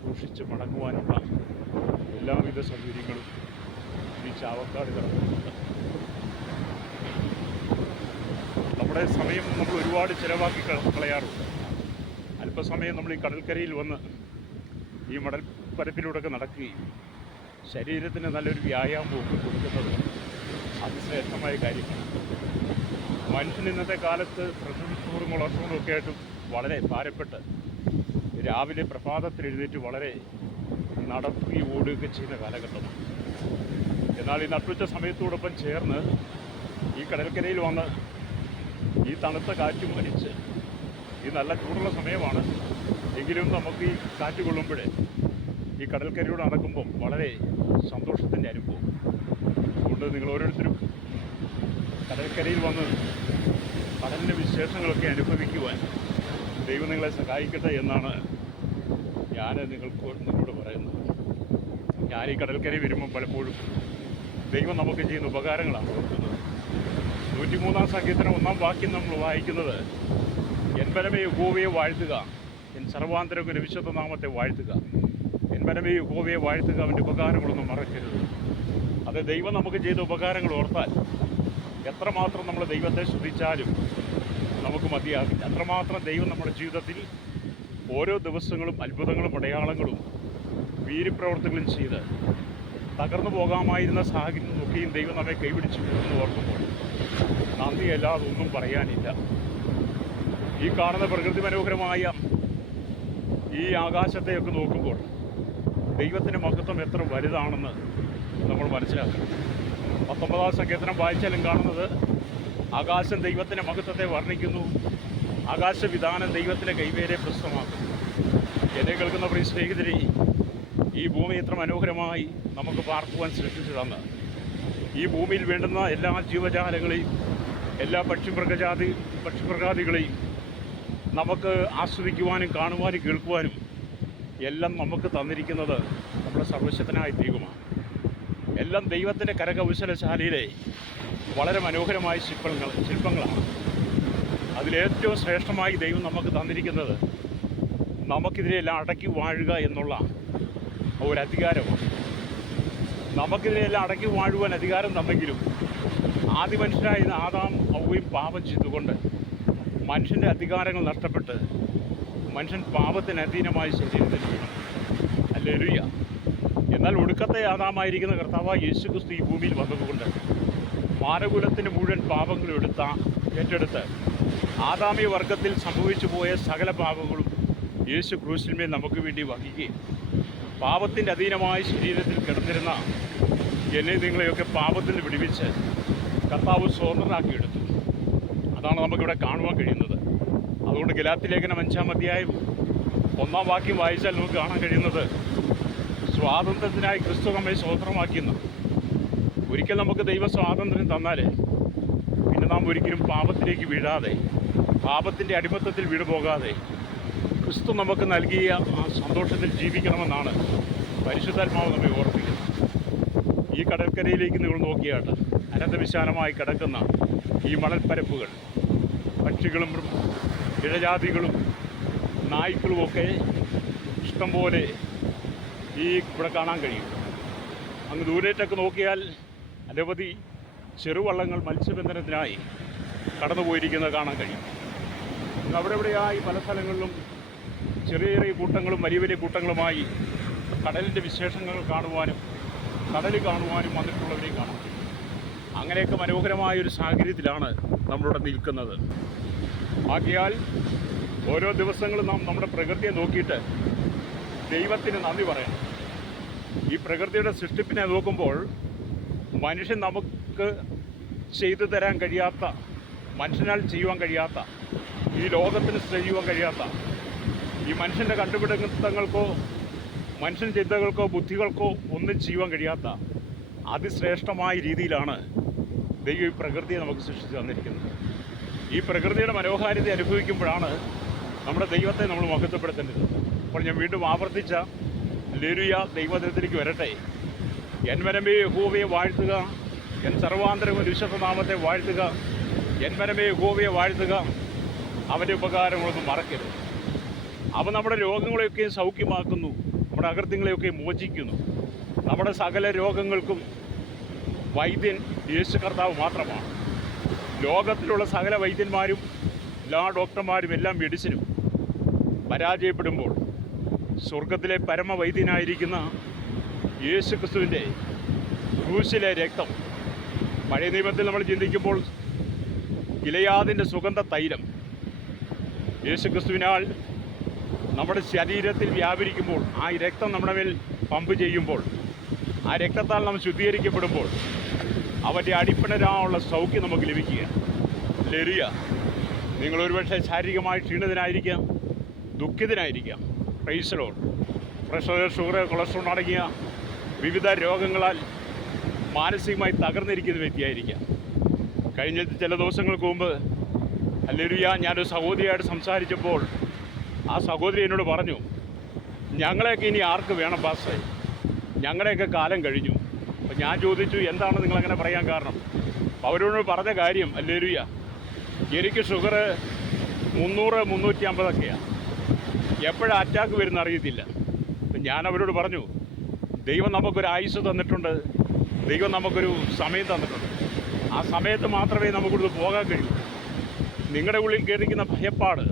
ആഘോഷിച്ച് മടങ്ങുവാനുള്ള എല്ലാവിധ സൗകര്യങ്ങളും ഈ ചാവക്കാട് കിടക്കുന്നുണ്ട്. നമ്മുടെ സമയം നമ്മൾ ഒരുപാട് ചിലവാക്കി കളയാറുണ്ട്. അല്പസമയം നമ്മൾ ഈ കടൽക്കരയിൽ വന്ന് ഈ മണൽപ്പരപ്പിലൂടെയൊക്കെ നടക്കുകയും ശരീരത്തിന് നല്ലൊരു വ്യായാമമൊക്കെ കൊടുക്കുന്നത് അതിശ്രേഷ്ഠമായ കാര്യമാണ്. മനുഷ്യൻ ഇന്നത്തെ കാലത്ത് പ്രഷറും കൊളസ്ട്രോളും ഒക്കെ ആയിട്ട് വളരെ ഭാരപ്പെട്ട് രാവിലെ പ്രഭാതത്തിൽ എഴുന്നേറ്റ് വളരെ നടക്കുകയും ഓടുകയൊക്കെ ചെയ്യുന്ന കാലഘട്ടമാണ്. എന്നാൽ ഈ നട്ടുച്ച സമയത്തോടൊപ്പം ചേർന്ന് ഈ കടൽക്കരയിൽ വന്ന് ഈ തണുത്ത കാറ്റും വലിച്ച് ഈ നല്ല ചൂടുള്ള സമയമാണ് എങ്കിലും നമുക്ക് ഈ കാറ്റ് കൊള്ളുമ്പോൾ ഈ കടൽക്കരയോട് നടക്കുമ്പം വളരെ സന്തോഷത്തിൻ്റെ അനുഭവം. അതുകൊണ്ട് നിങ്ങൾ ഓരോരുത്തരും കടൽക്കരയിൽ വന്ന് കടലിൻ്റെ വിശേഷങ്ങളൊക്കെ അനുഭവിക്കുവാൻ ദൈവം നിങ്ങളെ സഹായിക്കട്ടെ എന്നാണ് ഞാൻ നിങ്ങളോട് പറയുന്നത്. ഞാൻ ഈ കടൽക്കരയിൽ വരുമ്പം പലപ്പോഴും ദൈവം നമുക്ക് ചെയ്യുന്ന ഉപകാരങ്ങളാണ് ഓർക്കുന്നത്. 103-ാം സങ്കീർത്തനം 1-ാം വാക്യം നമ്മൾ വായിക്കുന്നത്, എൻ ബലമേ യഹോവയെ വാഴ്ത്തുക, എൻ സർവാന്തരങ്ങളുടെ വിശുദ്ധ നാമത്തെ വാഴ്ത്തുക. എൻ ബലമേ യഹോവയെ വാഴ്ത്തുക, അവൻ്റെ ഉപകാരങ്ങളൊന്നും മറക്കരുത്. അത് ദൈവം നമുക്ക് ചെയ്ത ഉപകാരങ്ങൾ ഓർത്താൽ എത്രമാത്രം നമ്മൾ ദൈവത്തെ സ്തുതിച്ചാലും നമുക്ക് മതിയാകില്ല. അത്രമാത്രം ദൈവം നമ്മുടെ ജീവിതത്തിൽ ഓരോ ദിവസങ്ങളും അത്ഭുതങ്ങളും അടയാളങ്ങളും വീര്യപ്രവർത്തികളും ചെയ്ത് തകർന്നു പോകാമായിരുന്ന സാഹചര്യം നോക്കിയും ദൈവം നമ്മെ കൈപിടിച്ചു എന്ന് ഓർക്കുമ്പോൾ നന്ദിയല്ലാതെ ഒന്നും പറയാനില്ല. ഈ കാണുന്ന പ്രകൃതി മനോഹരമായ ഈ ആകാശത്തെയൊക്കെ നോക്കുമ്പോൾ ദൈവത്തിൻ്റെ മഹത്വം എത്ര വലുതാണെന്ന് നമ്മൾ മനസ്സിലാക്കണം. 19-ാം സങ്കീർത്തനം വായിച്ചാലും കാണുന്നത് ആകാശം ദൈവത്തിൻ്റെ മഹത്വത്തെ വർണ്ണിക്കുന്നു, ആകാശവിധാനം ദൈവത്തിൻ്റെ കൈവേരെ പ്രസിദ്ധമാക്കുന്നു. എന്നെ കേൾക്കുന്ന പ്രിയ സ്നേഹിതരെ, ഈ ഭൂമി എത്ര മനോഹരമായി നമുക്ക് പാർക്കുവാൻ സൃഷ്ടിച്ചു തന്ന് ഈ ഭൂമിയിൽ വേണ്ടുന്ന എല്ലാ ജീവജാലങ്ങളെയും എല്ലാ പക്ഷിമൃഗാദികളെയും നമുക്ക് ആസ്വദിക്കുവാനും കാണുവാനും കേൾക്കുവാനും എല്ലാം നമുക്ക് തന്നിരിക്കുന്നത് നമ്മുടെ സർവശക്തനായ ദൈവമാണ്. എല്ലാം ദൈവത്തിൻ്റെ കരകൗശലശാലയിലെ വളരെ മനോഹരമായ ശില്പങ്ങളാണ്. അതിലേറ്റവും ശ്രേഷ്ഠമായി ദൈവം നമുക്ക് തന്നിരിക്കുന്നത് നമുക്കിതിനെല്ലാം അടക്കി വാഴുക എന്നുള്ള ഒരു അധികാരമാണ്. നമുക്കിതിനെല്ലാം അടക്കി വാഴുവാൻ അധികാരം തന്നെങ്കിലും ആദ്യ മനുഷ്യരായ ആദാം ഹവ്വയും പാപം ചെയ്തുകൊണ്ട് മനുഷ്യൻ്റെ അധികാരങ്ങൾ നഷ്ടപ്പെട്ട് മനുഷ്യൻ പാപത്തിന് അധീനമായി ശരീരത്തിൽ വീണു. ഹല്ലേലൂയ. എന്നാൽ ഒടുക്കത്തെ ആദാമായിരിക്കുന്ന കർത്താവായ യേശുക്രിസ്തു ഈ ഭൂമിയിൽ വന്നതുകൊണ്ട് മാനകുലത്തിൻ്റെ മുഴുവൻ പാപങ്ങളും ഏറ്റെടുത്ത് ആദാമീയ വർഗത്തിൽ സംഭവിച്ചു പോയ സകല പാപങ്ങളും യേശു ക്രൂശിന്മേൽ നമുക്ക് വേണ്ടി വഹിക്കുകയും പാപത്തിൻ്റെ അധീനമായ ശരീരത്തിൽ കിടന്നിരുന്ന എന്നെ നിങ്ങളെയൊക്കെ പാപത്തിൽ നിന്ന് വിടുവിച്ച് കർത്താവ് സ്വതന്ത്രരാക്കിയെടുത്തു. അതാണ് നമുക്കിവിടെ കാണുവാൻ കഴിയുന്നത്. അതുകൊണ്ട് ഗലാത്യലേഖനം 5-ാം അധ്യായം 1-ാം വാക്യം വായിച്ചാൽ നമുക്ക് കാണാൻ കഴിയുന്നത് സ്വാതന്ത്ര്യത്തിനായി ക്രിസ്തു നമ്മെ സ്വതന്ത്രമാക്കിയെന്ന്. ഒരിക്കൽ നമുക്ക് ദൈവ സ്വാതന്ത്ര്യം തന്നാൽ പിന്നെ നാം ഒരിക്കലും പാപത്തിലേക്ക് വീഴാതെ, പാപത്തിൻ്റെ അടിമത്തത്തിൽ വീണുപോകാതെ ക്രിസ്തു നമുക്ക് നൽകിയ ആ സന്തോഷത്തിൽ ജീവിക്കണമെന്നാണ് പരിശുദ്ധാത്മാവ് നമ്മെ ഓർപ്പിക്കുന്നത്. ഈ കടൽക്കരയിലേക്ക് നിങ്ങൾ നോക്കിയാട്ട് അനന്തവിശാലമായി കിടക്കുന്ന ഈ മണൽപ്പരപ്പുകൾ പക്ഷികളും ഇഴജാതികളും നായ്ക്കളുമൊക്കെ ഇഷ്ടംപോലെ ഇവിടെ കാണാൻ കഴിയും. അങ്ങ് ദൂരേറ്റൊക്കെ നോക്കിയാൽ അനവധി ചെറുവള്ളങ്ങൾ മത്സ്യബന്ധനത്തിനായി കടന്നുപോയിരിക്കുന്നത് കാണാൻ കഴിയും. അവിടെ ഇവിടെയായി പല സ്ഥലങ്ങളിലും ചെറിയ ചെറിയ കൂട്ടങ്ങളും വലിയ വലിയ കൂട്ടങ്ങളുമായി കടലിൻ്റെ വിശേഷങ്ങൾ കാണുവാനും കടൽ കാണുവാനും വന്നിട്ടുള്ളവരെയും കാണാം. അങ്ങനെയൊക്കെ മനോഹരമായൊരു സാഹചര്യത്തിലാണ് നമ്മളിവിടെ നിൽക്കുന്നത്. ആകയാൽ ഓരോ ദിവസങ്ങളും നാം നമ്മുടെ പ്രകൃതിയെ നോക്കിയിട്ട് ദൈവത്തിന് നന്ദി പറയണം. ഈ പ്രകൃതിയുടെ സൃഷ്ടിപ്പിനെ നോക്കുമ്പോൾ മനുഷ്യൻ നമുക്ക് ചെയ്തു തരാൻ കഴിയാത്ത, മനുഷ്യനാൽ ചെയ്യുവാൻ കഴിയാത്ത, ഈ ലോകത്തിന് ചെയ്യുവാൻ കഴിയാത്ത, ഈ മനുഷ്യൻ്റെ കണ്ടുപിടുത്തങ്ങൾക്കോ മനുഷ്യൻ ചിന്തകൾക്കോ ബുദ്ധികൾക്കോ ഒന്നും ചെയ്യുവാൻ കഴിയാത്ത അതിശ്രേഷ്ഠമായ രീതിയിലാണ് ദൈവം ഈ പ്രകൃതിയെ നമുക്ക് സൃഷ്ടിച്ചു തന്നിരിക്കുന്നത്. ഈ പ്രകൃതിയുടെ മനോഹാരിത അനുഭവിക്കുമ്പോഴാണ് നമ്മുടെ ദൈവത്തെ നമ്മൾ മഹത്വപ്പെടുത്തേണ്ടത്. അപ്പോൾ ഞാൻ വീണ്ടും ആവർത്തിച്ച ഹല്ലേലൂയ ദൈവദിനത്തിലേക്ക് വരട്ടെ. എൻ മനമേ യഹോവയെ വാഴ്ത്തുക, എൻ സർവാന്തരവും വിശുദ്ധനാമത്തെ വാഴ്ത്തുക. എൻ മനമേ യഹോവയെ വാഴ്ത്തുക, അവൻ്റെ ഉപകാരങ്ങളൊന്നും മറക്കരുത്. അവൻ നമ്മുടെ രോഗങ്ങളെയൊക്കെ സൗഖ്യമാക്കുന്നു, നമ്മുടെ അകൃത്യങ്ങളെയൊക്കെ മോചിക്കുന്നു. നമ്മുടെ സകല രോഗങ്ങൾക്കും വൈദ്യൻ യേശു കർത്താവ് മാത്രമാണ്. ലോകത്തിലുള്ള സകല വൈദ്യന്മാരും എല്ലാ ഡോക്ടർമാരും എല്ലാം മെഡിസിനും പരാജയപ്പെടുമ്പോൾ സ്വർഗത്തിലെ പരമവൈദ്യനായിരിക്കുന്ന യേശു ക്രിസ്തുവിൻ്റെ ക്രൂശിലെ രക്തം, പഴയ നിയമത്തിൽ നമ്മൾ ചിന്തിക്കുമ്പോൾ ഗിലെയാദിൻ്റെ സുഗന്ധ തൈലം യേശു ക്രിസ്തുവിനാൽ നമ്മുടെ ശരീരത്തിൽ വ്യാപരിക്കുമ്പോൾ, ആ രക്തം നമ്മുടെ മേൽ പമ്പ് ചെയ്യുമ്പോൾ, ആ രക്തത്താൽ നമ്മൾ ശുദ്ധീകരിക്കപ്പെടുമ്പോൾ അവൻ്റെ അടിപ്പിണരാനുള്ള സൗഖ്യം നമുക്ക് ലഭിക്കുക. ലരിയ നിങ്ങൾ ഒരുപക്ഷെ ശാരീരികമായി ക്ഷീണിതനായിരിക്കാം, ദുഃഖിതനായിരിക്കാം. Praise the Lord. Pressure, sugar, cholesterol അടങ്ങിയ വിവിധ രോഗങ്ങളാൽ മാനസികമായി തകർന്നിരിക്കുന്ന വ്യക്തിയായിരിക്കാം. കഴിഞ്ഞ ചില ദിവസങ്ങൾക്ക് മുമ്പ് ഹല്ലേലൂയ ഞാനൊരു സഹോദരിയായിട്ട് സംസാരിച്ചപ്പോൾ ആ സഹോദരി എന്നോട് പറഞ്ഞു, ഞങ്ങളെയൊക്കെ ഇനി ആർക്ക് വേണം പാസ്റ്റേ, ഞങ്ങളുടെയൊക്കെ കാലം കഴിഞ്ഞു. അപ്പോൾ ഞാൻ ചോദിച്ചു, എന്താണ് നിങ്ങളങ്ങനെ പറയാൻ കാരണം? അവരോട് പറഞ്ഞ കാര്യം, ഹല്ലേലൂയ എനിക്ക് ഷുഗർ 300, 350ഒക്കെയാണ്, എപ്പോഴാണ് അറ്റാക്ക് വരുന്ന അറിയത്തില്ല. അപ്പം ഞാൻ അവരോട് പറഞ്ഞു, ദൈവം നമുക്കൊരു ആയുസ് തന്നിട്ടുണ്ട്, ദൈവം നമുക്കൊരു സമയം തന്നിട്ടുണ്ട്. ആ സമയത്ത് മാത്രമേ നമുക്കിവിടുന്ന് പോകാൻ കഴിയൂ. നിങ്ങളുടെ ഉള്ളിൽ കയറിയിരിക്കുന്ന ഭയപ്പാട്,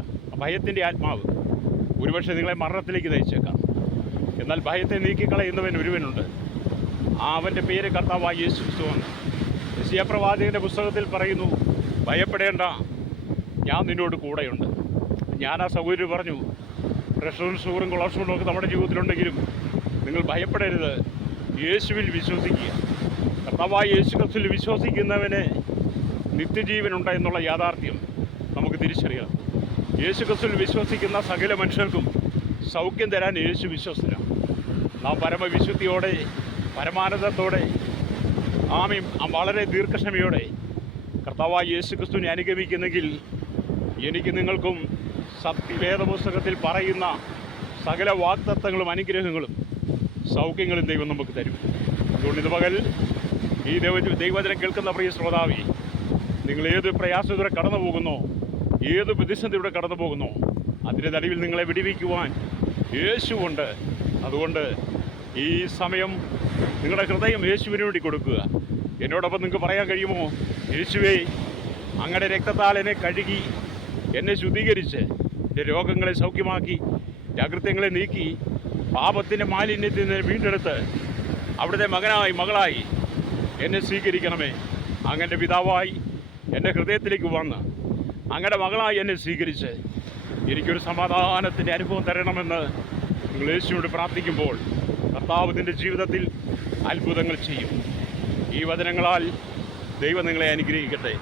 ഭയത്തിൻ്റെ ആത്മാവ് ഒരുപക്ഷെ നിങ്ങളെ മരണത്തിലേക്ക് നയിച്ചേക്കാം. എന്നാൽ ഭയത്തെ നീക്കിക്കളയുന്നവൻ ഒരുവനുണ്ട്, അവൻ്റെ പേര് കർത്താവായ യേശു ക്രിസ്തുവാണ്. യെശയ്യാ പ്രവാചകൻ്റെ പുസ്തകത്തിൽ പറയുന്നു, ഭയപ്പെടേണ്ട, ഞാൻ നിന്നോട് കൂടെയുണ്ട്. ഞാൻ ആ സഹോദരി പറഞ്ഞു, പ്രഷറും ഷുഗറും കൊളസ്ട്രോളും ഒക്കെ നമ്മുടെ ജീവിതത്തിലുണ്ടെങ്കിലും നിങ്ങൾ ഭയപ്പെടരുത്, യേശുവിൽ വിശ്വസിക്കുക. കർത്താവായ യേശു ക്രിസ്തുവിൽ വിശ്വസിക്കുന്നവന് നിത്യജീവനുണ്ട് എന്നുള്ള യാഥാർത്ഥ്യം നമുക്ക് തിരിച്ചറിയാം. യേശു ക്രിസ്തുവിൽ വിശ്വസിക്കുന്ന സകല മനുഷ്യർക്കും സൗഖ്യം തരാൻ യേശു വിശ്വസ്തനാണ്. നാം പരമവിശുദ്ധിയോടെ, പരമാനന്ദത്തോടെ, വളരെ ദീർഘക്ഷമയോടെ കർത്താവായ യേശു ക്രിസ്തുവിനെ അനുഗമിക്കുന്നെങ്കിൽ എനിക്ക് നിങ്ങൾക്കും വേദപുസ്തകത്തിൽ പറയുന്ന സകല വാഗ്ദത്തങ്ങളും അനുഗ്രഹങ്ങളും സൗഖ്യങ്ങളും ദൈവം നമുക്ക് തരും. അതുകൊണ്ട് ഇത് പകൽ ഈ ദൈവവചനം കേൾക്കുന്ന പ്രിയ ശ്രോതാവേ, നിങ്ങൾ ഏത് പ്രയാസത്തിലൂടെ കടന്നു പോകുന്നോ, ഏത് പ്രതിസന്ധിയുടെ കടന്നു പോകുന്നോ, അതിൻ്റെ നടുവിൽ നിങ്ങളെ വിടിവിക്കുവാൻ യേശുവുണ്ട്. അതുകൊണ്ട് ഈ സമയം നിങ്ങളുടെ ഹൃദയം യേശുവിന് വേണ്ടി കൊടുക്കുക. എന്നോടൊപ്പം നിങ്ങൾക്ക് പറയാൻ കഴിയുമോ, യേശുവേ അങ്ങയുടെ രക്തത്താൽ എന്നെ കഴുകി, എന്നെ ശുദ്ധീകരിച്ച്, എൻ്റെ രോഗങ്ങളെ സൗഖ്യമാക്കി, ജാഗ്രതങ്ങളെ നീക്കി, പാപത്തിൻ്റെ മാലിന്യത്തിൽ നിന്ന് വീണ്ടെടുത്ത് അവിടുത്തെ മകനായി മകളായി എന്നെ സ്വീകരിക്കണമേ. അങ്ങൻ്റെ പിതാവായി എൻ്റെ ഹൃദയത്തിലേക്ക് വന്ന് അങ്ങയുടെ മകളായി എന്നെ സ്വീകരിച്ച് എനിക്കൊരു സമാധാനത്തിൻ്റെ അനുഭവം തരണമെന്ന് നിങ്ങൾ യേശുവിനോട് പ്രാർത്ഥിക്കുമ്പോൾ കർത്താവ് നിൻ്റെ ജീവിതത്തിൽ അത്ഭുതങ്ങൾ ചെയ്യും. ഈ വചനങ്ങളാൽ ദൈവം നിങ്ങളെ അനുഗ്രഹിക്കട്ടെ.